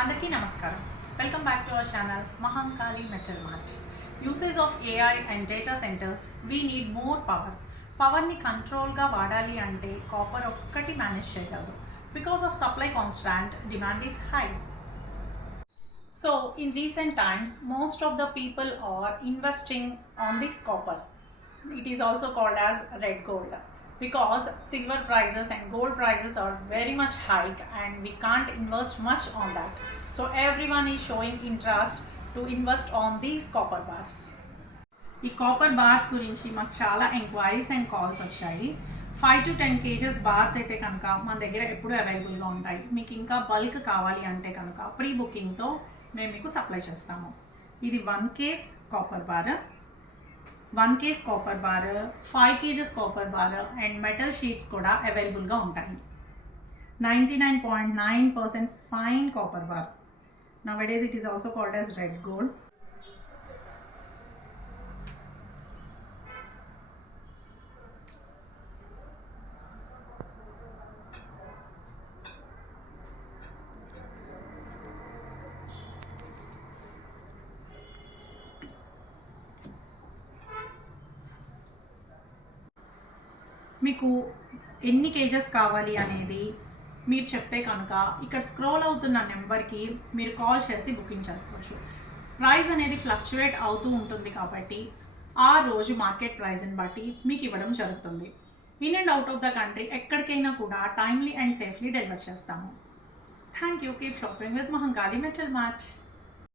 అందరికీ నమస్కారం. Welcome back to our channel Mahankali Metal Mart. Usage of AI and data centers, we need more power. పవర్ని కంట్రోల్గా వాడాలి అంటే కాపర్ ఒక్కటి మేనేజ్ చేయగలదు. Because of supply constant, demand is high. So in recent times, most of the people are investing on this copper. It is also called as red gold because silver prices and gold prices are very much high and we can't invest much on that. So everyone is showing interest to invest on these copper bars. ఈ copper bars గురించి మాకు చాలా enquiries and calls వచ్చాయి. 5 to 10 kgs bars అయితే కనుక మన దగ్గర ఎప్పుడూ అవైలబుల్గా ఉంటాయి. మీకు ఇంకా బల్క్ కావాలి అంటే కనుక ప్రీ బుకింగ్తో మేము మీకు సప్లై చేస్తాము. ఇది 1 case copper bar, 1 case copper bar, 5 kgs copper bar and metal sheets కూడా అవైలబుల్గా ఉంటాయి. 99.9% fine copper bar. Nowadays it is also called as red gold. మీకు ఎన్ని కేజెస్ కావాలి అనేది మీరు చెప్తే కనుక ఇక్కడ స్క్రోల్ అవుతున్న నెంబర్కి మీరు కాల్ చేసి బుకింగ్ చేసుకోవచ్చు. ప్రైస్ అనేది ఫ్లక్చువేట్ అవుతూ ఉంటుంది కాబట్టి ఆ రోజు మార్కెట్ ప్రైస్ని బట్టి మీకు ఇవ్వడం జరుగుతుంది. In and out of the country ఎక్కడికైనా కూడా టైమ్లీ అండ్ సేఫ్లీ డెలివర్ చేస్తాము. Thank you. Keep shopping with Mahankali Metal Mart.